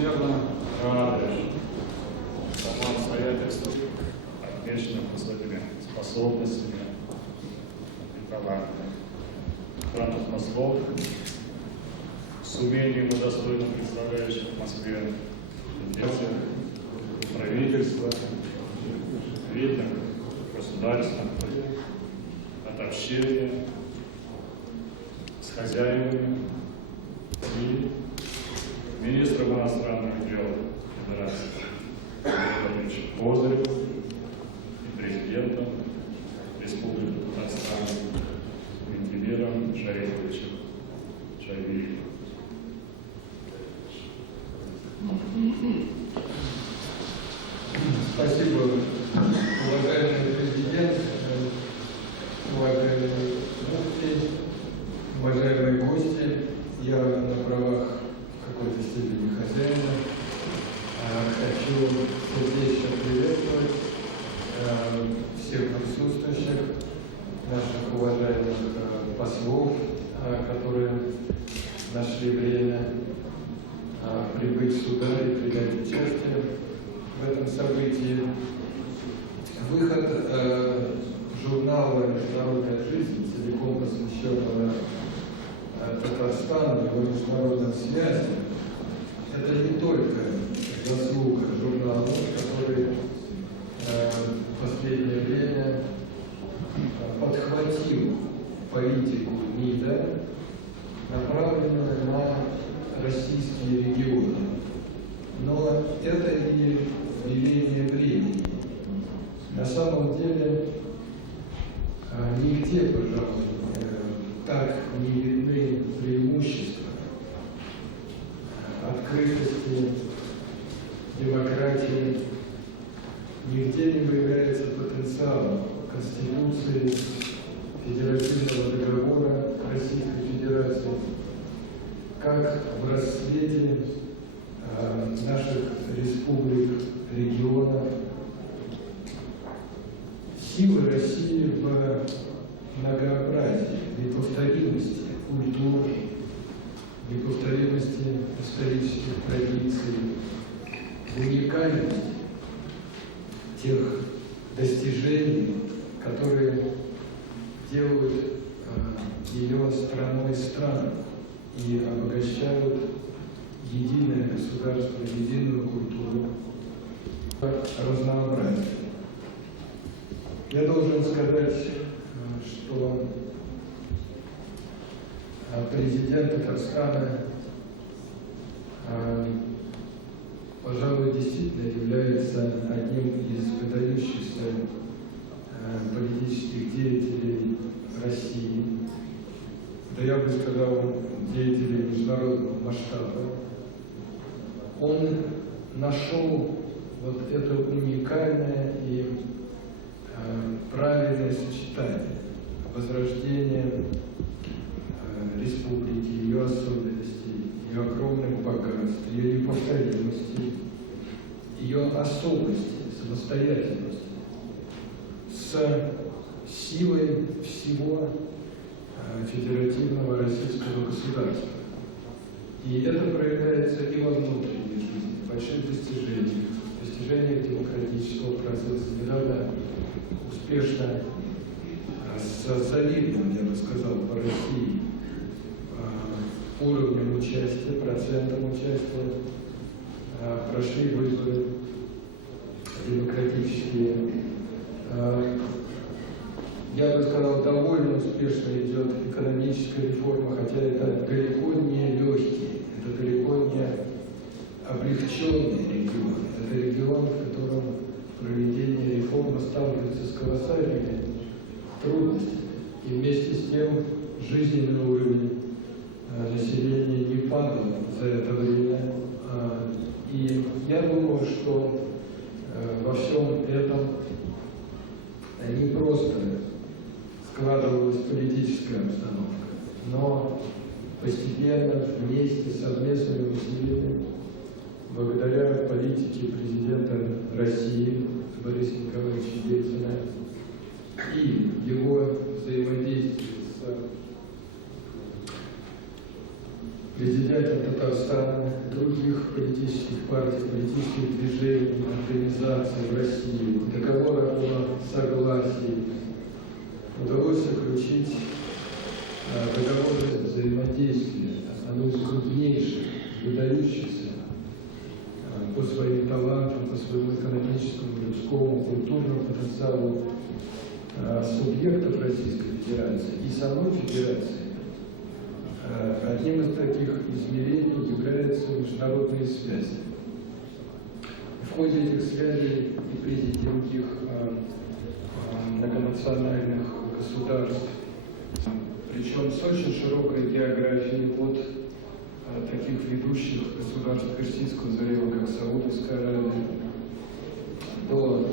безмерно рады самым обстоятельствам, отмеченным высокими способностями и талантами. Грамотных послов с умением и достойно представляющих в Москве интересы правительства, видных государственных, от общения с хозяевами и министром иностранных дел Федерации Владимировичем Козыревым и президентом Республики Татарстан Ментимиром Шарифовичем Чайвиевым. Спасибо, уважаемый президент, уважаемый муфтий, уважаемые гости. Я на правах в какой-то степени хозяина хочу сердечно приветствовать всех присутствующих, наших уважаемых послов, которые нашли время прибыть сюда и принять участие в этом событии. Выход журнала «Международная жизнь», целиком посвященного Татарстану, его международным связям, это не только заслуга журнала, который в последнее время подхватил политику МИДа, направленную на российские регионы. Но это и явление времени. На самом деле нигде, пожалуй, так не видны преимущества открытости, демократии, нигде не выявляется потенциал Конституции, Федеративного договора Российской Федерации, как в расцвете наших республик, регионов. Силы России в многообразии, неповторимости культур, неповторимости исторических традиций, в уникальности тех достижений, которые делают ее страной страной и обогащают единое государство, единую культуру, разнообразие. Я должен сказать, что президент Татарстана, пожалуй, действительно является одним из выдающихся политических деятелей России, да я бы сказал, деятелей международного масштаба. Он нашел вот это уникальное и правильное сочетание возрождения республики, ее особенностей, ее огромных богатств, ее неповторимости, ее особенности, самостоятельности с силой всего федеративного российского государства. И это проявляется и во внутренней жизни, в больших достижениях демократического процесса. Недавно успешно, с завидным, я бы сказал, по России уровнем участия, процентом участия, прошли выборы демократические. Я бы сказал, довольно успешно идет экономическая реформа, хотя это далеко не легкий, это далеко не облегченный регион. Это регион, в котором проведение реформы сталкивается с колоссальными трудностями. И вместе с тем жизненный уровень населения не падал за это время. И я думаю, что во всем этом не просто складывалась политическая обстановка, но постепенно, вместе, совместными усилиями, благодаря политике президента России Бориса Николаевича Ельцина и его взаимодействию президентом Татарстана, других политических партий, политических движений, организаций в России, договора о согласии, удалось заключить договоры взаимодействия, одно из крупнейших, выдающихся по своим талантам, по своему экономическому, людскому, культурному потенциалу субъектов Российской Федерации и самой Федерации. Одним из таких измерений являются международные связи. В ходе этих связей и президенты других многонациональных государств, причем с очень широкой географией от таких ведущих государств Персидского залива, как Саудовская Аравия, до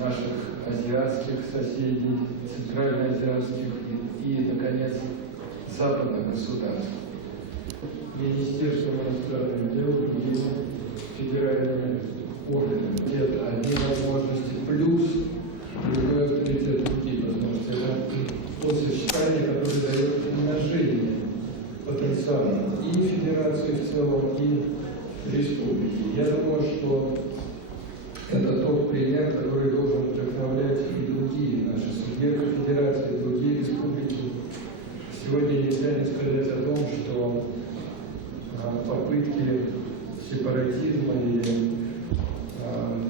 наших азиатских соседей, центральноазиатских и, наконец, западных государств. Министерство иностранных дел, другие федеральные органы. Это одни возможности, плюс другой авторитет, другие возможности. Это то сочетание, которое дает умножение потенциала и федерации в целом, и республики. Я думаю, что это тот пример, который должен вдохновлять и другие наши субъекты федерации, другие республики. Сегодня нельзя не сказать о том, что попытки сепаратизма или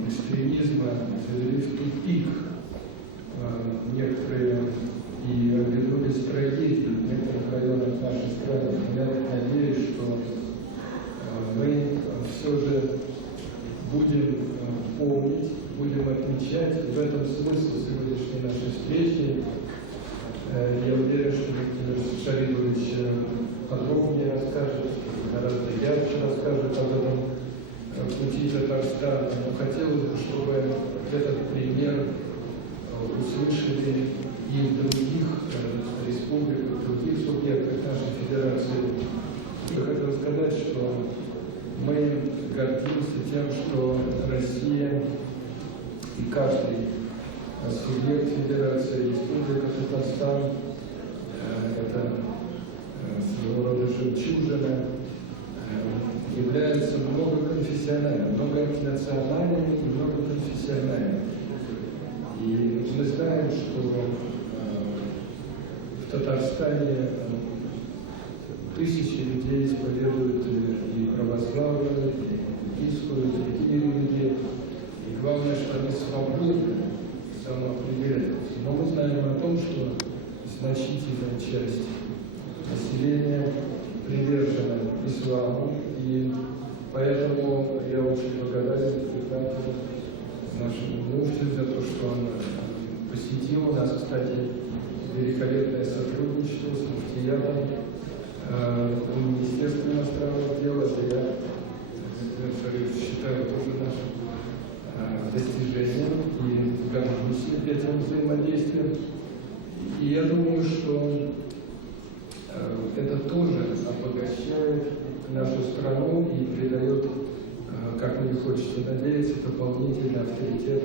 экстремизма завели в тупик некоторые и обернулись трагедией в некоторых районах нашей страны. Я надеюсь, что мы все же будем помнить, будем отмечать. В этом смысл сегодняшней нашей встречи. Я уверен, что Владимир Шаридович подробнее расскажет, гораздо ярче расскажет об этом пути Татарстана. Но хотелось бы, чтобы этот пример услышали и в других республиках, в других субъектах нашей федерации. Я хотел сказать, что мы гордимся тем, что Россия и каждый субъект федерации, республика Татарстан, это своего рода жемчужина, являются многоконфессиональными, многонациональными и многоконфессиональными. И мы знаем, что в Татарстане тысячи людей исповедуют и православную, и буддийскую, и другие религии. И главное, что они свободны самоопределяются. Но мы знаем о том, что значительная часть населения привержена исламу, и поэтому я очень благодарен нашему муфтию за то, что он посетил. У нас, кстати, великолепное сотрудничество с муфтиятом Министерства иностранных дел. Это я считаю тоже нашим достижением и горжусь этим взаимодействием. И я думаю, что это тоже обогащает нашу страну и придает, как мне хочется надеяться, дополнительный авторитет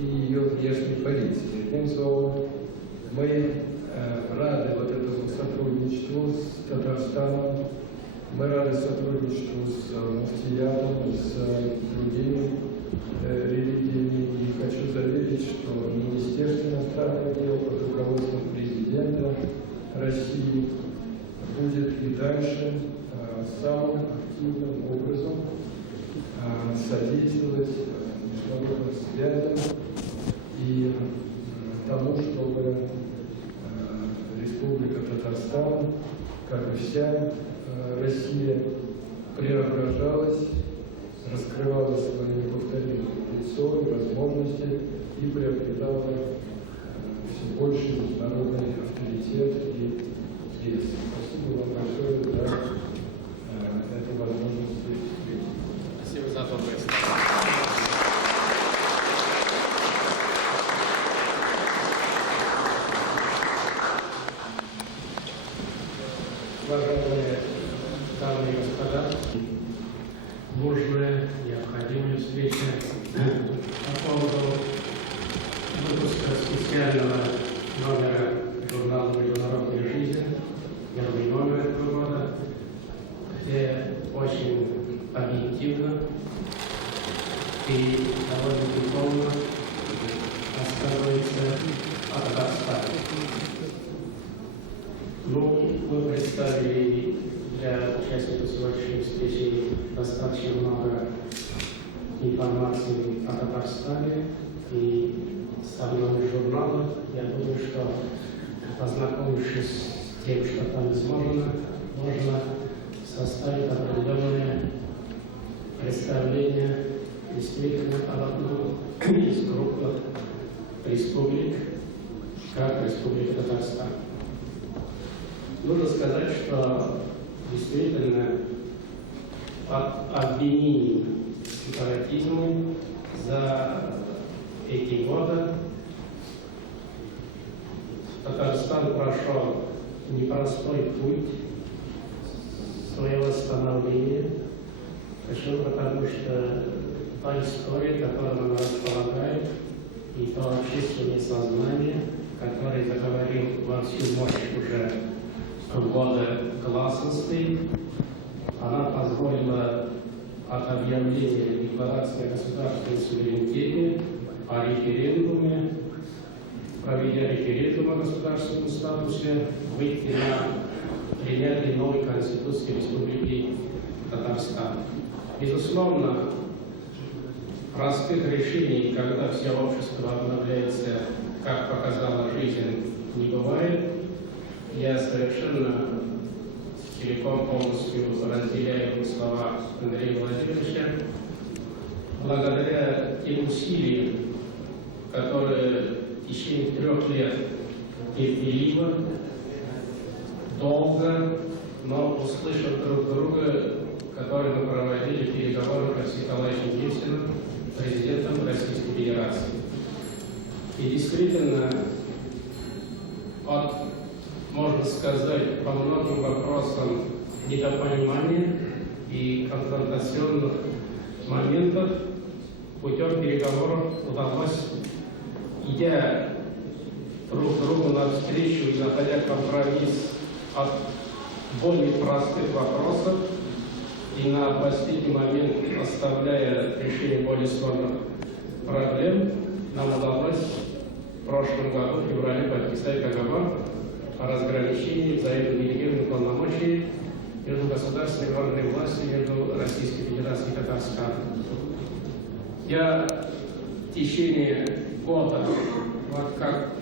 и ее внешней политики. Одним словом, мы рады вот этому сотрудничеству с Татарстаном, мы рады сотрудничеству с муфтиятом, с другими религиями. И хочу заверить, что Министерство иностранных дел под руководством президента России будет и дальше самым активным образом содействовать международным связям и тому, чтобы Республика Татарстан, как и вся Россия, преображалась, раскрывала свое неповторимое лицо и возможности и приобретала все больше международный авторитет и вес. Спасибо вам большое за эту возможность встретить. Спасибо за добрые Уважаемые дамы и господа, нужная, необходимая встреча по поводу выпуска специального номера журнала «Международная жизнь», первый номер этого года, где очень объективно и довольно дипломно рассказывается о Татарстане. Ну, мы представили для участников сегодняшней встречи достаточно много информации о Татарстане и со мной журналов. Я думаю, что, познакомившись с тем, что там изложено, можно составить определенное представление действительно об одной из крупных республик, как Республика Татарстан. Нужно сказать, что действительно от обвинений в сепаратизме за эти годы Татарстан прошел непростой путь своего становления, почему? Потому что та история, которую она располагает, и то общественное сознание, которое заговорил во всю мощь уже в годы гласности, она позволила от объявления Декларации о государственном суверенитете, о референдуме, проведя референдум о государственном статусе, выйти на принятие новой Конституции Республики Татарстан. Безусловно, простых решений, когда все общество обновляется, как показала жизнь, не бывает. Я совершенно целиком полностью разделяю слова Андрея Владимировича. Благодаря тем усилиям, которые в течение 3 лет терпеливо, долго, но услышав друг друга, которые мы проводили в переговорах с Николаем Ельциным, президентом Российской Федерации. И действительно, от, можно сказать, по многим вопросам недопонимания и конфронтационных моментов путем переговоров удалось, идя друг другу навстречу и находя компромисс от более простых вопросов и на последний момент оставляя решение более сложных проблем, нам удалось в прошлом году, в феврале, подписать договор о разграничении взаимно делегированных полномочий между государственной органной власти, между Российской Федерацией и Татарстаном. Я в течение года, вот как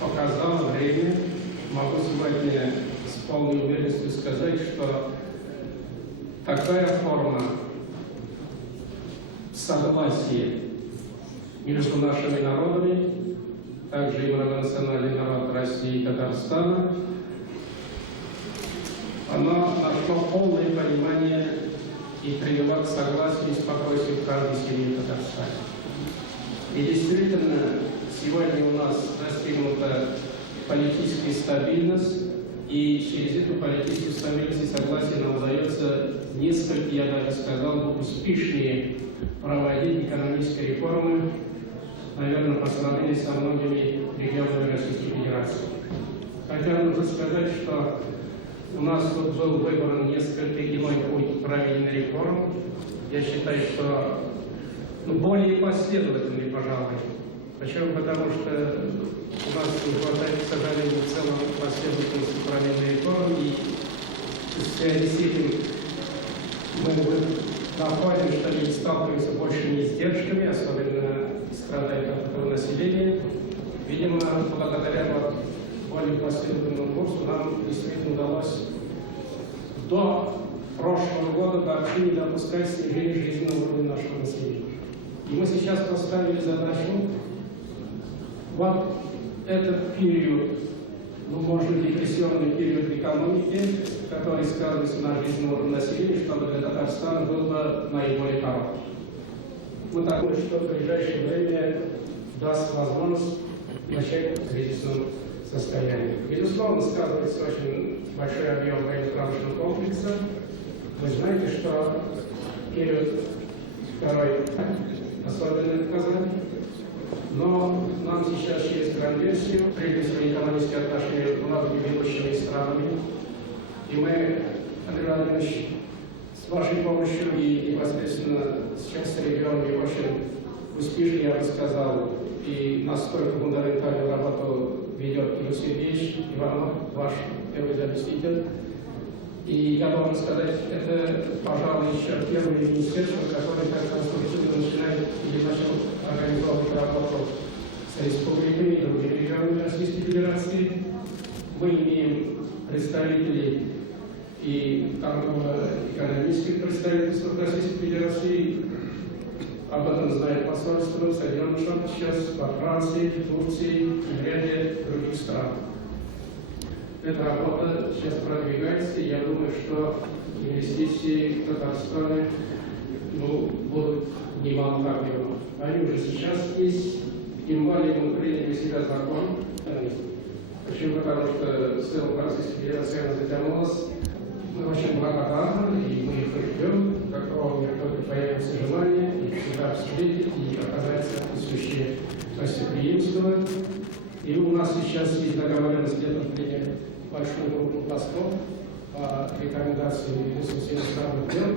показало время, могу сегодня с полной уверенностью сказать, что такая форма согласия между нашими народами, также и многонациональный народ России и Татарстана, она нашло полное понимание и привела к согласию и спокойствию в каждой семье в Татарстане. И действительно, сегодня у нас достигнута политическая стабильность, и через эту политическую стабильность и согласие нам удается несколько, я даже сказал бы, успешнее проводить экономические реформы, наверное, по сравнению со многими регионами Российской Федерации. Хотя нужно сказать, что у нас тут был выбран несколько иной путь правильной реформ. Я считаю, что более последовательный, пожалуй. Почему? Потому что у нас не хватает, к сожалению, в целом последовательности правильной реформы. И в связи с этим мы находим, что люди сталкиваются большими издержками, особенно страдает от этого населения. Видимо, благодаря более последовательному курсу нам действительно удалось до прошлого года вообще не допускать снижения жизненного уровня нашего населения. И мы сейчас поставили задачу вот этот период, можно депрессионный период в экономике, который сказывается на жизненном уровне населения, чтобы для Татарстана был бы наиболее короткий. Мы думаем, что в ближайшее время даст возможность начать в кризисном состоянии. Безусловно, сказывается очень большой объем военно-промышленного комплекса. Вы знаете, что период второй особенно показатель. Но нам сейчас через конвенцию приняли экономические отношения с многими ведущими странами. И мы, Андрей Владимирович, вашей помощью и непосредственно сейчас регион очень успешно, я бы сказал, и настолько фундаментальную работу ведет Иван Сергеевич Иванов, ваш первый заместитель. И я должен сказать, это, пожалуй, еще первое министерство, которое так конструктивно начинает или начал организовывать работу с республиками и другими регионами Российской Федерации. Мы имеем представителей и торгово-экономических представительств Российской Федерации. Об этом знает посольство в Соединенных Штатах сейчас, во Франции, в Турции и в ряде других стран. Эта работа сейчас продвигается, и я думаю, что инвестиции в Татарстане будут немало объема. Они уже сейчас есть, тем более мы приняли для себя закон. Почему? Потому что в целом Российская Федерация затянулась. Мы очень благодарны, и мы их ждем, какого у них только появится желание, и всегда встретить, и оказать соответствующее гостеприимство. И у нас сейчас есть договоренность где-то принять большую группу постов по рекомендации Министерства иностранных дел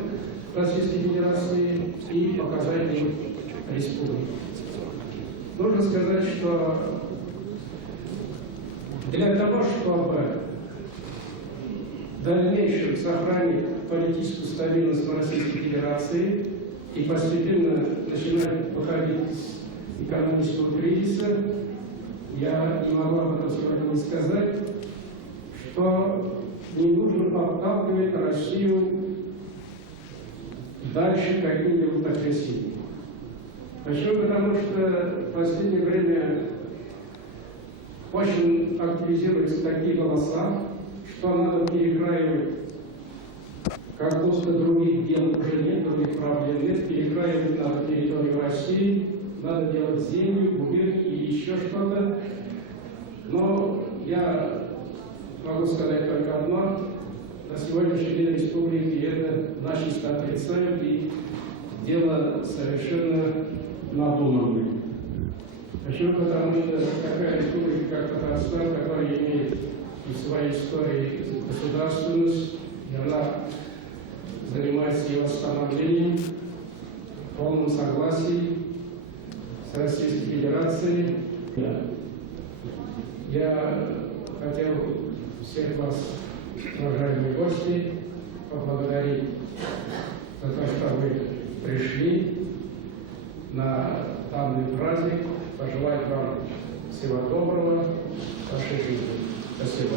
Российской Федерации и показать им республику. Нужно сказать, что для того, чтобы в дальнейшем сохранить политическую стабильность в Российской Федерации и постепенно начинать выходить из экономического кризиса, я не могу об этом сегодня не сказать, что не нужно подталкивать Россию дальше каким-либо агрессивным. Почему? Потому что в последнее время очень активизируются такие голоса, что надо перекраивать, как будто других дел уже нет, других проблем нет, перекраивать надо территорию России, надо делать землю, губернии и еще что-то. Но я могу сказать только одно: на сегодняшний день республики это начисто отрицают, и дело совершенно надуманное. Почему? Потому что такая республика, как Татарстан, которая имеет в своей истории государственность, и она занимается ее восстановлением в полном согласии с Российской Федерацией. Я хотел всех вас, уважаемые гости, поблагодарить за то, что вы пришли на данный праздник, пожелать вам всего доброго в вашей жизни. Спасибо.